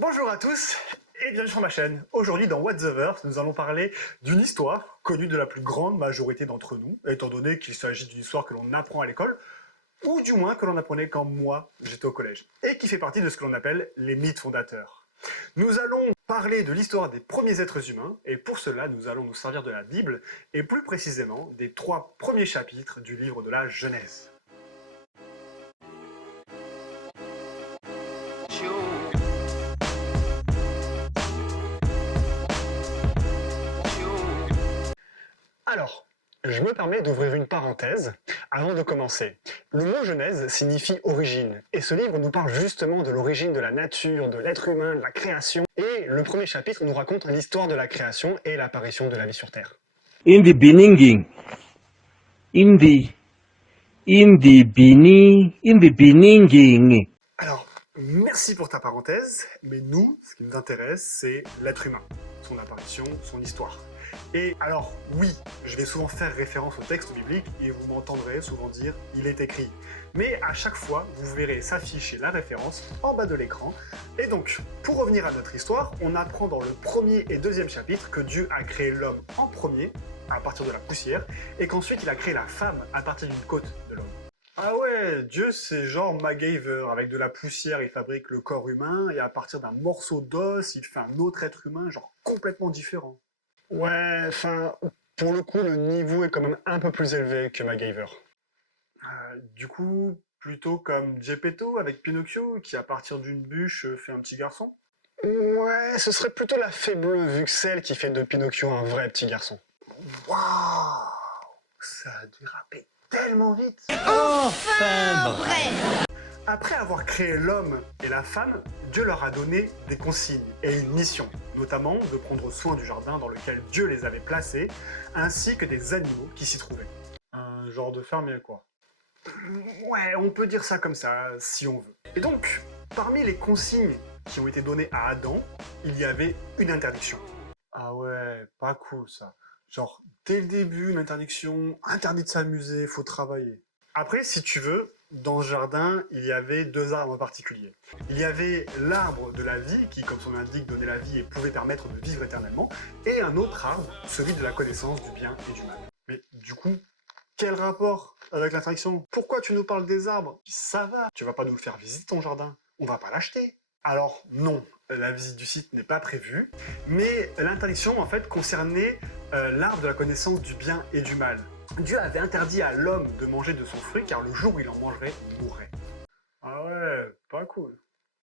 Bonjour à tous et bienvenue sur ma chaîne. Aujourd'hui dans What the Verse, nous allons parler d'une histoire connue de la plus grande majorité d'entre nous, étant donné qu'il s'agit d'une histoire que l'on apprend à l'école, ou du moins que l'on apprenait quand moi j'étais au collège, et qui fait partie de ce que l'on appelle les mythes fondateurs. Nous allons parler de l'histoire des premiers êtres humains, et pour cela nous allons nous servir de la Bible, et plus précisément des 3 premiers chapitres du livre de la Genèse. Alors, je me permets d'ouvrir une parenthèse avant de commencer. Le mot Genèse signifie origine, et ce livre nous parle justement de l'origine de la nature, de l'être humain, de la création, et le premier chapitre nous raconte l'histoire de la création et l'apparition de la vie sur Terre. In the beginning, Alors, merci pour ta parenthèse, mais nous, ce qui nous intéresse, c'est l'être humain, son apparition, son histoire. Et alors, oui, je vais souvent faire référence au texte biblique et vous m'entendrez souvent dire « il est écrit ». Mais à chaque fois, vous verrez s'afficher la référence en bas de l'écran. Et donc, pour revenir à notre histoire, on apprend dans le premier et deuxième chapitre que Dieu a créé l'homme en premier, à partir de la poussière, et qu'ensuite il a créé la femme à partir d'une côte de l'homme. Ah ouais, Dieu c'est genre MacGyver, avec de la poussière il fabrique le corps humain, et à partir d'un morceau d'os, il fait un autre être humain, genre complètement différent. Ouais, enfin, pour le coup, le niveau est quand même un peu plus élevé que MacGyver. Du coup, plutôt comme Geppetto avec Pinocchio, qui à partir d'une bûche fait un petit garçon? Ouais, ce serait plutôt la fée bleue, vu que c'est elle qui fait de Pinocchio un vrai petit garçon. Waouh, ça a dérapé tellement vite. Après avoir créé l'homme et la femme, Dieu leur a donné des consignes et une mission, notamment de prendre soin du jardin dans lequel Dieu les avait placés, ainsi que des animaux qui s'y trouvaient. Un genre de fermier, quoi. Ouais, on peut dire ça comme ça, si on veut. Et donc, parmi les consignes qui ont été données à Adam, il y avait une interdiction. Ah ouais, pas cool ça. Genre, dès le début, une interdiction, interdit de s'amuser, faut travailler. Après, si tu veux, dans ce jardin, il y avait 2 arbres en particulier. Il y avait l'arbre de la vie, qui, comme son nom l'indique, donnait la vie et pouvait permettre de vivre éternellement, et un autre arbre, celui de la connaissance du bien et du mal. Mais du coup, quel rapport avec l'interdiction? Pourquoi tu nous parles des arbres? Ça va, tu vas pas nous le faire visiter ton jardin, on va pas l'acheter. Alors non, la visite du site n'est pas prévue, mais l'interdiction en fait concernait l'arbre de la connaissance du bien et du mal. Dieu avait interdit à l'homme de manger de son fruit car le jour où il en mangerait, il mourrait. Ah ouais, pas cool.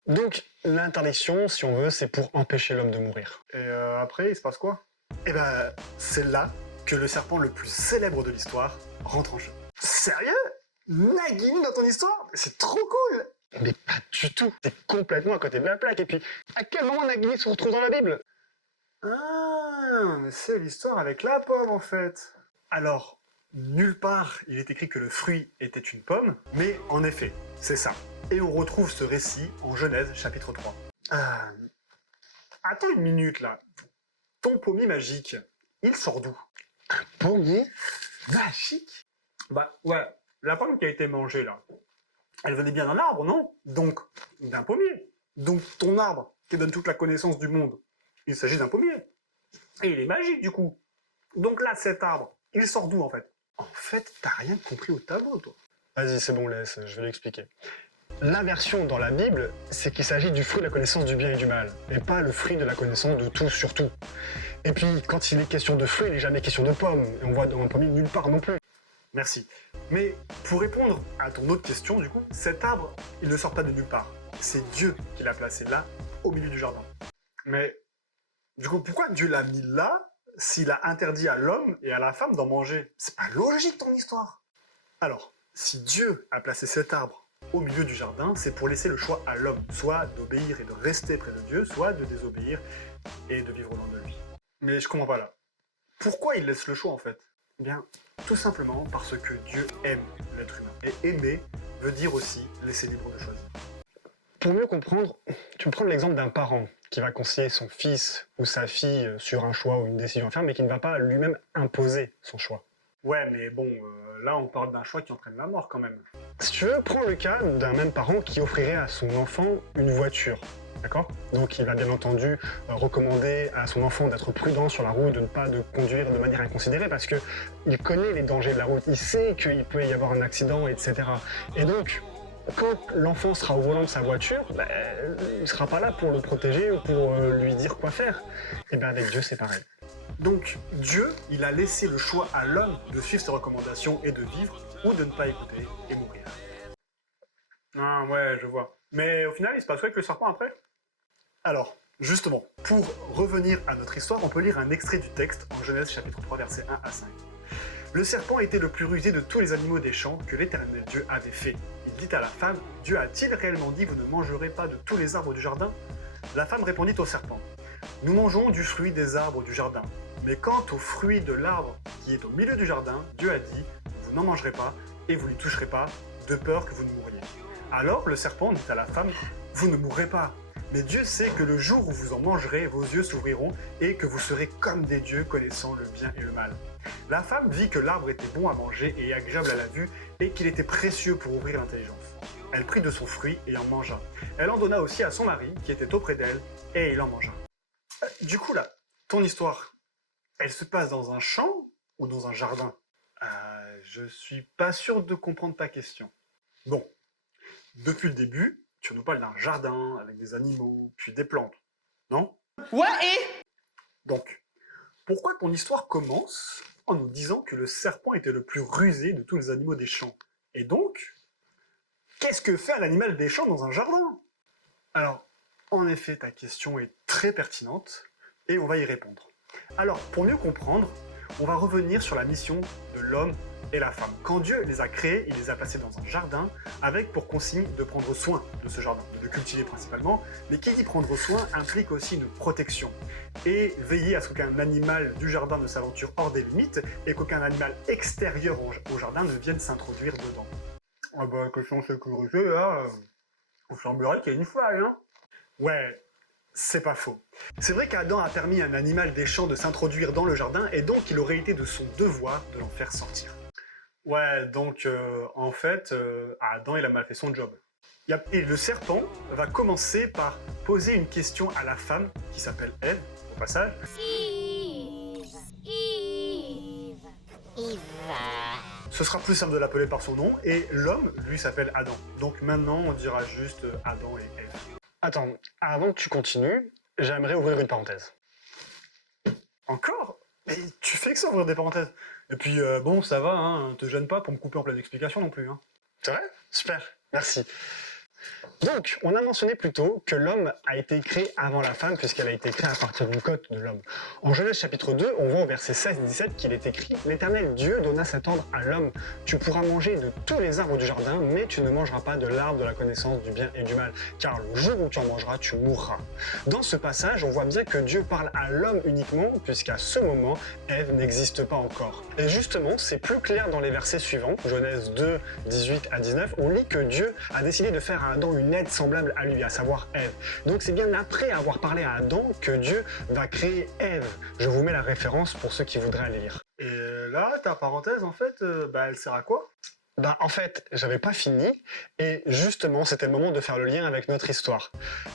Donc l'interdiction, si on veut, c'est pour empêcher l'homme de mourir. Et après, il se passe quoi? Eh ben, c'est là que le serpent le plus célèbre de l'histoire rentre en jeu. Sérieux? Nagini dans ton histoire? C'est trop cool! Mais pas du tout, t'es complètement à côté de la plaque. Et puis, à quel moment Nagini se retrouve dans la Bible? Ah, mais c'est l'histoire avec la pomme en fait. Alors, nulle part il est écrit que le fruit était une pomme, mais en effet, c'est ça. Et on retrouve ce récit en Genèse chapitre 3. Attends une minute là. Ton pommier magique, il sort d'où? Pommier magique? Bah ouais, la pomme qui a été mangée là, elle venait bien d'un arbre, non? Donc, d'un pommier. Donc ton arbre, qui donne toute la connaissance du monde, il s'agit d'un pommier. Et il est magique du coup. Donc là, cet arbre, il sort d'où en fait? En fait, t'as rien compris au tableau, toi. Vas-y, c'est bon, laisse, je vais l'expliquer. L'inversion dans la Bible, c'est qu'il s'agit du fruit de la connaissance du bien et du mal, et pas le fruit de la connaissance de tout sur tout. Et puis, quand il est question de fruits, il n'est jamais question de pommes, et on voit dans un pommier nulle part non plus. Merci. Mais pour répondre à ton autre question, du coup, cet arbre, il ne sort pas de nulle part. C'est Dieu qui l'a placé là, au milieu du jardin. Mais, du coup, pourquoi Dieu l'a mis là, s'il a interdit à l'homme et à la femme d'en manger? C'est pas logique ton histoire. Alors, si Dieu a placé cet arbre au milieu du jardin, c'est pour laisser le choix à l'homme, soit d'obéir et de rester près de Dieu, soit de désobéir et de vivre loin de lui. Mais je comprends pas là. Pourquoi il laisse le choix en fait? Eh bien, tout simplement parce que Dieu aime l'être humain. Et aimer veut dire aussi laisser libre de choisir. Pour mieux comprendre, tu peux prendre l'exemple d'un parent qui va conseiller son fils ou sa fille sur un choix ou une décision à faire, mais qui ne va pas lui-même imposer son choix. Ouais, mais bon, là on parle d'un choix qui entraîne la mort quand même. Si tu veux, prends le cas d'un même parent qui offrirait à son enfant une voiture. D'accord? Donc il va bien entendu recommander à son enfant d'être prudent sur la route, de ne pas de conduire de manière inconsidérée parce qu'il connaît les dangers de la route, il sait qu'il peut y avoir un accident, etc. Et donc, quand l'enfant sera au volant de sa voiture, il ne sera pas là pour le protéger ou pour lui dire quoi faire. Et bien avec Dieu, c'est pareil. Donc Dieu, il a laissé le choix à l'homme de suivre ses recommandations et de vivre, ou de ne pas écouter et mourir. Ah ouais, je vois. Mais au final, il se passe quoi avec le serpent après? Alors, justement, pour revenir à notre histoire, on peut lire un extrait du texte en Genèse chapitre 3, versets 1 à 5. Le serpent était le plus rusé de tous les animaux des champs que l'Éternel Dieu avait fait. Il dit à la femme, Dieu a-t-il réellement dit, vous ne mangerez pas de tous les arbres du jardin? La femme répondit au serpent, nous mangeons du fruit des arbres du jardin. Mais quant au fruit de l'arbre qui est au milieu du jardin, Dieu a dit, vous n'en mangerez pas et vous n'y toucherez pas, de peur que vous ne mouriez. Alors le serpent dit à la femme, vous ne mourrez pas. Mais Dieu sait que le jour où vous en mangerez, vos yeux s'ouvriront et que vous serez comme des dieux connaissant le bien et le mal. La femme vit que l'arbre était bon à manger et agréable à la vue et qu'il était précieux pour ouvrir l'intelligence. Elle prit de son fruit et en mangea. Elle en donna aussi à son mari qui était auprès d'elle et il en mangea. Du coup là, ton histoire, elle se passe dans un champ ou dans un jardin? Je suis pas sûr de comprendre ta question. Bon, depuis le début, tu nous parles d'un jardin avec des animaux, puis des plantes, non? Ouais, et Donc, pourquoi ton histoire commence en nous disant que le serpent était le plus rusé de tous les animaux des champs? Et donc, qu'est-ce que fait un animal des champs dans un jardin? Alors, en effet, ta question est très pertinente, et on va y répondre. Alors, pour mieux comprendre, on va revenir sur la mission de l'homme et la femme. Quand Dieu les a créés, il les a placés dans un jardin, avec pour consigne de prendre soin de ce jardin, de le cultiver principalement, mais qui dit prendre soin implique aussi une protection, et veiller à ce qu'aucun animal du jardin ne s'aventure hors des limites, et qu'aucun animal extérieur au jardin ne vienne s'introduire dedans. Ah bah, question sécurité, là, il semblerait qu'il y ait une faille, hein? Ouais, c'est pas faux. C'est vrai qu'Adam a permis à un animal des champs de s'introduire dans le jardin et donc il aurait été de son devoir de l'en faire sortir. Ouais, donc en fait, Adam il a mal fait son job. Et le serpent va commencer par poser une question à la femme qui s'appelle Ève, au passage. Yves. Ce sera plus simple de l'appeler par son nom et l'homme, lui, s'appelle Adam. Donc maintenant on dira juste Adam et Ève. Attends, avant que tu continues, j'aimerais ouvrir une parenthèse. Encore? Mais tu fais que ça, ouvrir des parenthèses. Et puis, bon, ça va, hein, te gêne pas pour me couper en pleine explication non plus. Hein. C'est vrai? Super, merci. Donc, on a mentionné plus tôt que l'homme a été créé avant la femme, puisqu'elle a été créée à partir d'une côte de l'homme. En Genèse chapitre 2, on voit au verset 16-17 qu'il est écrit « L'Éternel Dieu donna cet ordre à l'homme. Tu pourras manger de tous les arbres du jardin, mais tu ne mangeras pas de l'arbre de la connaissance du bien et du mal, car le jour où tu en mangeras, tu mourras. » Dans ce passage, on voit bien que Dieu parle à l'homme uniquement, puisqu'à ce moment, Ève n'existe pas encore. Et justement, c'est plus clair dans les versets suivants, Genèse 2, 18 à 19, on lit que Dieu a décidé de faire à Adam une aide semblable à lui, à savoir Ève. Donc c'est bien après avoir parlé à Adam que Dieu va créer Ève. Je vous mets la référence pour ceux qui voudraient aller lire. Et là, ta parenthèse, en fait, elle sert à quoi? En fait, j'avais pas fini, et justement, c'était le moment de faire le lien avec notre histoire.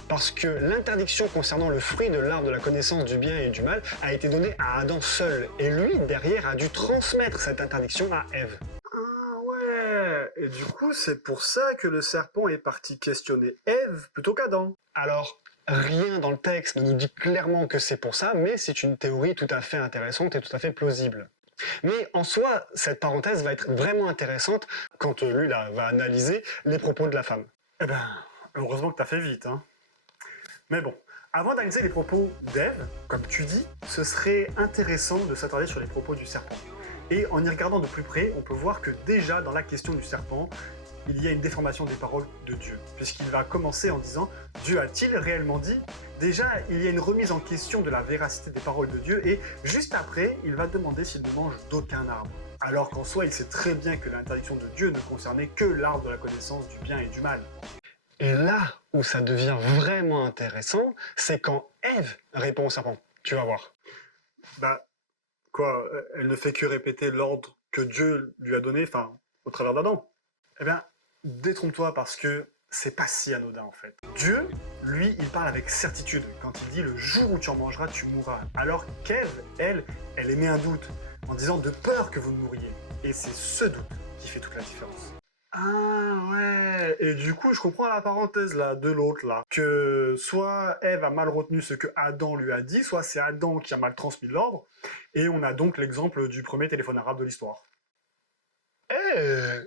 Parce que l'interdiction concernant le fruit de l'arbre de la connaissance du bien et du mal a été donnée à Adam seul, et lui, derrière, a dû transmettre cette interdiction à Ève. Et du coup, c'est pour ça que le serpent est parti questionner Ève plutôt qu'Adam. Alors, rien dans le texte ne nous dit clairement que c'est pour ça, mais c'est une théorie tout à fait intéressante et tout à fait plausible. Mais en soi, cette parenthèse va être vraiment intéressante quand lui là, va analyser les propos de la femme. Eh ben, heureusement que t'as fait vite, hein. Mais bon, avant d'analyser les propos d'Ève, comme tu dis, ce serait intéressant de s'attarder sur les propos du serpent. Et en y regardant de plus près, on peut voir que déjà dans la question du serpent, il y a une déformation des paroles de Dieu, puisqu'il va commencer en disant « Dieu a-t-il réellement dit ?» Déjà, il y a une remise en question de la véracité des paroles de Dieu, et juste après, il va demander s'il ne mange d'aucun arbre. Alors qu'en soi, il sait très bien que l'interdiction de Dieu ne concernait que l'arbre de la connaissance du bien et du mal. Et là où ça devient vraiment intéressant, c'est quand Ève répond au serpent. Tu vas voir. Quoi, elle ne fait que répéter l'ordre que Dieu lui a donné, au travers d'Adam. Eh bien, détrompe-toi parce que c'est pas si anodin en fait. Dieu, lui, il parle avec certitude quand il dit « le jour où tu en mangeras, tu mourras ». Alors qu'Ève, elle émet un doute en disant de peur que vous ne mouriez. Et c'est ce doute qui fait toute la différence. Ah ouais, et du coup je comprends la parenthèse là, de l'autre là, que soit Ève a mal retenu ce que Adam lui a dit, soit c'est Adam qui a mal transmis l'ordre, et on a donc l'exemple du premier téléphone arabe de l'histoire.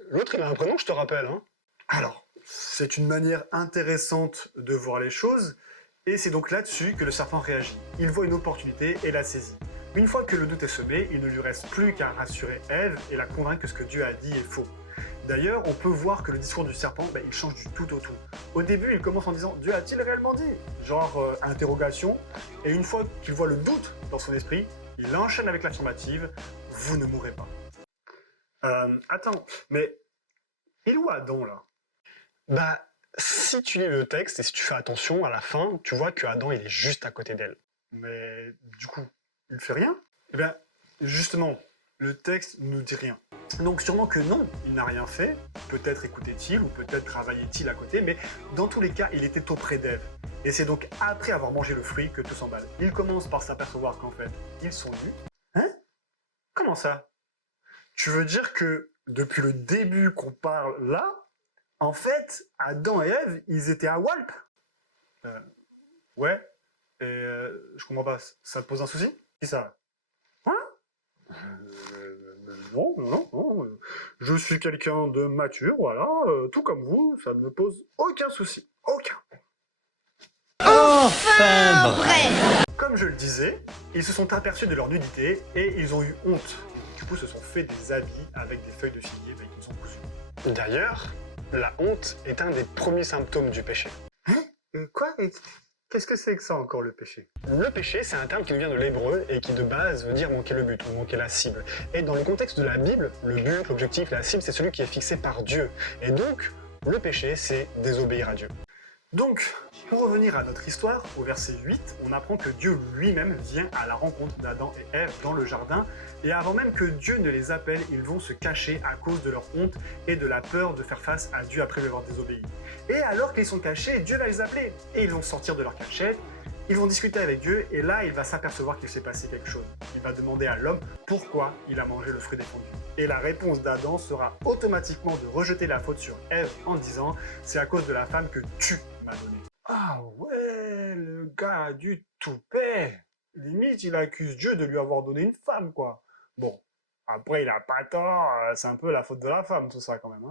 L'autre il a un prénom, je te rappelle, hein. Alors, c'est une manière intéressante de voir les choses, et c'est donc là-dessus que le serpent réagit. Il voit une opportunité et la saisit. Une fois que le doute est semé, il ne lui reste plus qu'à rassurer Ève et la convaincre que ce que Dieu a dit est faux. D'ailleurs, on peut voir que le discours du serpent, il change du tout au tout. Au début, il commence en disant « Dieu a-t-il réellement dit ?» Genre interrogation, et une fois qu'il voit le doute dans son esprit, il enchaîne avec l'affirmative « Vous ne mourrez pas ». Attends, mais il est où Adam là? Bah, si tu lis le texte et si tu fais attention, à la fin, tu vois que Adam il est juste à côté d'elle. Mais du coup, il fait rien? Eh bien, justement, le texte ne nous dit rien. Donc sûrement que non, il n'a rien fait, peut-être écoutait-il ou peut-être travaillait-il à côté, mais dans tous les cas, il était auprès d'Ève. Et c'est donc après avoir mangé le fruit que tout s'emballe. Il commence par s'apercevoir qu'en fait, ils sont nus. Hein? Comment ça? Tu veux dire que depuis le début qu'on parle là, en fait, Adam et Ève, ils étaient à Walp? Ouais, et je comprends pas, ça te pose un souci? Qui ça? Hein? Non, non, non, je suis quelqu'un de mature, voilà, tout comme vous, ça ne me pose aucun souci, aucun. Enfin bref. Comme je le disais, ils se sont aperçus de leur nudité et ils ont eu honte. Du coup, se sont fait des habits avec des feuilles de figuier qu'ils ont cousues. D'ailleurs, la honte est un des premiers symptômes du péché. Hein? Quoi? Qu'est-ce que c'est que ça encore, le péché? Le péché, c'est un terme qui nous vient de l'hébreu et qui de base veut dire manquer le but ou manquer la cible. Et dans le contexte de la Bible, le but, l'objectif, la cible, c'est celui qui est fixé par Dieu. Et donc, le péché, c'est désobéir à Dieu. Donc, pour revenir à notre histoire, au verset 8, on apprend que Dieu lui-même vient à la rencontre d'Adam et Ève dans le jardin, et avant même que Dieu ne les appelle, ils vont se cacher à cause de leur honte et de la peur de faire face à Dieu après lui avoir désobéi. Et alors qu'ils sont cachés, Dieu va les appeler, et ils vont sortir de leur cachette, ils vont discuter avec Dieu, et là, il va s'apercevoir qu'il s'est passé quelque chose. Il va demander à l'homme pourquoi il a mangé le fruit défendu. Et la réponse d'Adam sera automatiquement de rejeter la faute sur Ève en disant « C'est à cause de la femme que tu m'as donnée ». Ah ouais, le gars a du toupet. Limite, il accuse Dieu de lui avoir donné une femme, quoi. Bon, après, il a pas tort, c'est un peu la faute de la femme, tout ça, quand même.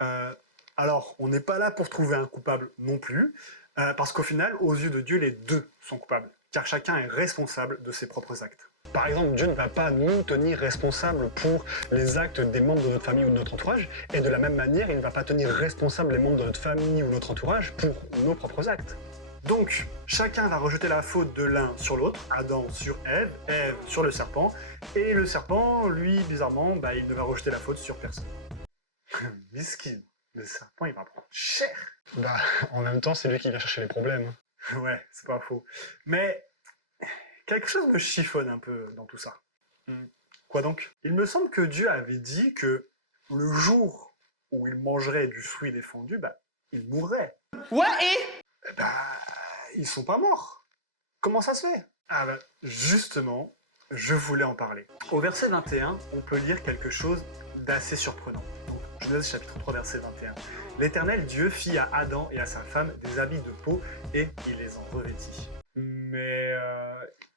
Hein. Alors, on n'est pas là pour trouver un coupable non plus, parce qu'au final, aux yeux de Dieu, les deux sont coupables, car chacun est responsable de ses propres actes. Par exemple, Dieu ne va pas nous tenir responsables pour les actes des membres de notre famille ou de notre entourage, et de la même manière, il ne va pas tenir responsables les membres de notre famille ou notre entourage pour nos propres actes. Donc, chacun va rejeter la faute de l'un sur l'autre, Adam sur Ève, Ève sur le serpent, et le serpent, lui, bizarrement, il ne va rejeter la faute sur personne. Miskin, le serpent, il va prendre cher. En même temps, c'est lui qui vient chercher les problèmes. Ouais, c'est pas faux. Mais quelque chose me chiffonne un peu dans tout ça. Quoi donc? Il me semble que Dieu avait dit que le jour où il mangerait du fruit défendu, il mourrait. Ouais et? Ils sont pas morts. Comment ça se fait? Justement, je voulais en parler. Au verset 21, on peut lire quelque chose d'assez surprenant. Donc, Genèse chapitre 3, verset 21. L'Éternel Dieu fit à Adam et à sa femme des habits de peau et il les en revêtit. Mais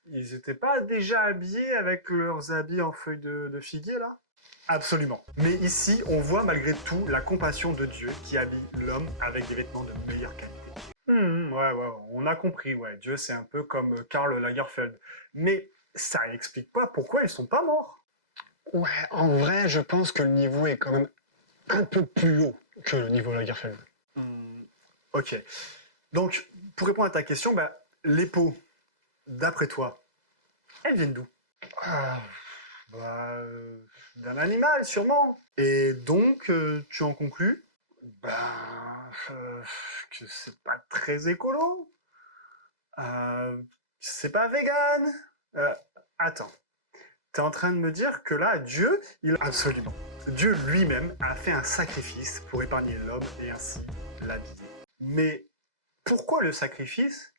ils étaient pas déjà habillés avec leurs habits en feuilles de figuier, là? Absolument. Mais ici, on voit malgré tout la compassion de Dieu qui habille l'homme avec des vêtements de meilleure qualité. Ouais, on a compris, ouais. Dieu, c'est un peu comme Karl Lagerfeld. Mais ça explique pas pourquoi ils sont pas morts. Ouais, en vrai, je pense que le niveau est quand même un peu plus haut que le niveau Lagerfeld. Ok. Donc, pour répondre à ta question, les peaux, d'après toi, elles viennent d'où? D'un animal, sûrement. Et donc, tu en conclus que c'est pas très écolo, c'est pas vegan. Attends, t'es en train de me dire que là, Dieu, il... Absolument. Dieu lui-même a fait un sacrifice pour épargner l'homme et ainsi l'habiller. Mais pourquoi le sacrifice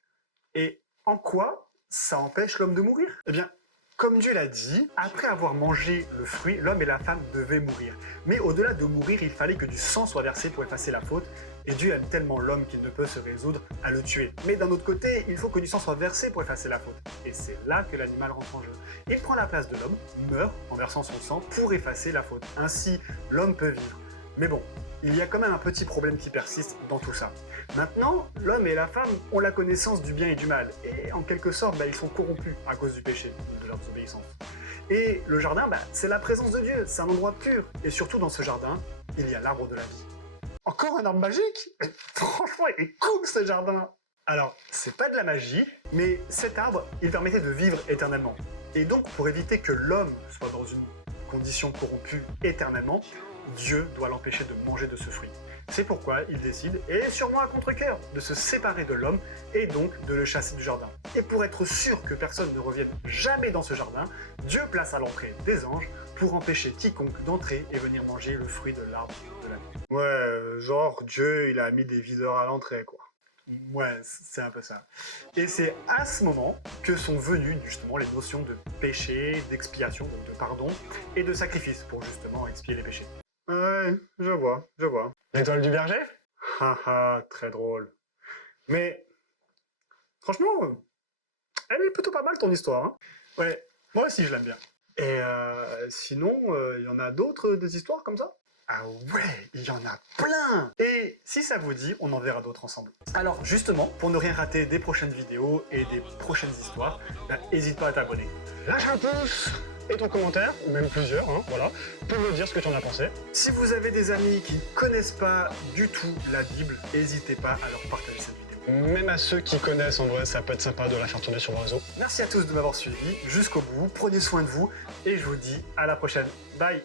et en quoi ça empêche l'homme de mourir? Eh bien, comme Dieu l'a dit, après avoir mangé le fruit, l'homme et la femme devaient mourir. Mais au-delà de mourir, il fallait que du sang soit versé pour effacer la faute, et Dieu aime tellement l'homme qu'il ne peut se résoudre à le tuer. Mais d'un autre côté, il faut que du sang soit versé pour effacer la faute. Et c'est là que l'animal rentre en jeu. Il prend la place de l'homme, meurt en versant son sang pour effacer la faute. Ainsi, l'homme peut vivre. Mais bon, il y a quand même un petit problème qui persiste dans tout ça. Maintenant, l'homme et la femme ont la connaissance du bien et du mal, et en quelque sorte, ils sont corrompus à cause du péché, de leur désobéissance. Et le jardin, c'est la présence de Dieu, c'est un endroit pur, et surtout dans ce jardin, il y a l'arbre de la vie. Encore un arbre magique? Franchement, il est cool ce jardin! Alors, c'est pas de la magie, mais cet arbre, il permettait de vivre éternellement. Et donc, pour éviter que l'homme soit dans une condition corrompue éternellement, Dieu doit l'empêcher de manger de ce fruit. C'est pourquoi il décide, et sûrement à contre-cœur, de se séparer de l'homme et donc de le chasser du jardin. Et pour être sûr que personne ne revienne jamais dans ce jardin, Dieu place à l'entrée des anges pour empêcher quiconque d'entrer et venir manger le fruit de l'arbre de la vie. Ouais, genre Dieu il a mis des viseurs à l'entrée quoi. Ouais, c'est un peu ça. Et c'est à ce moment que sont venues justement les notions de péché, d'expiation, donc de pardon, et de sacrifice pour justement expier les péchés. Ouais, je vois. L'étoile du berger? Haha, très drôle. Mais, franchement, elle est plutôt pas mal ton histoire, hein? Ouais, moi aussi je l'aime bien. Et sinon, il y en a d'autres des histoires comme ça? Ah ouais, il y en a plein! Et si ça vous dit, on en verra d'autres ensemble. Alors justement, pour ne rien rater des prochaines vidéos et des prochaines histoires, n'hésite pas à t'abonner. Lâche un pouce et ton commentaire, ou même plusieurs, voilà, pour me dire ce que tu en as pensé. Si vous avez des amis qui ne connaissent pas du tout la Bible, n'hésitez pas à leur partager cette vidéo. Même à ceux qui connaissent, en vrai, ça peut être sympa de la faire tourner sur vos réseaux. Merci à tous de m'avoir suivi jusqu'au bout, prenez soin de vous, et je vous dis à la prochaine. Bye!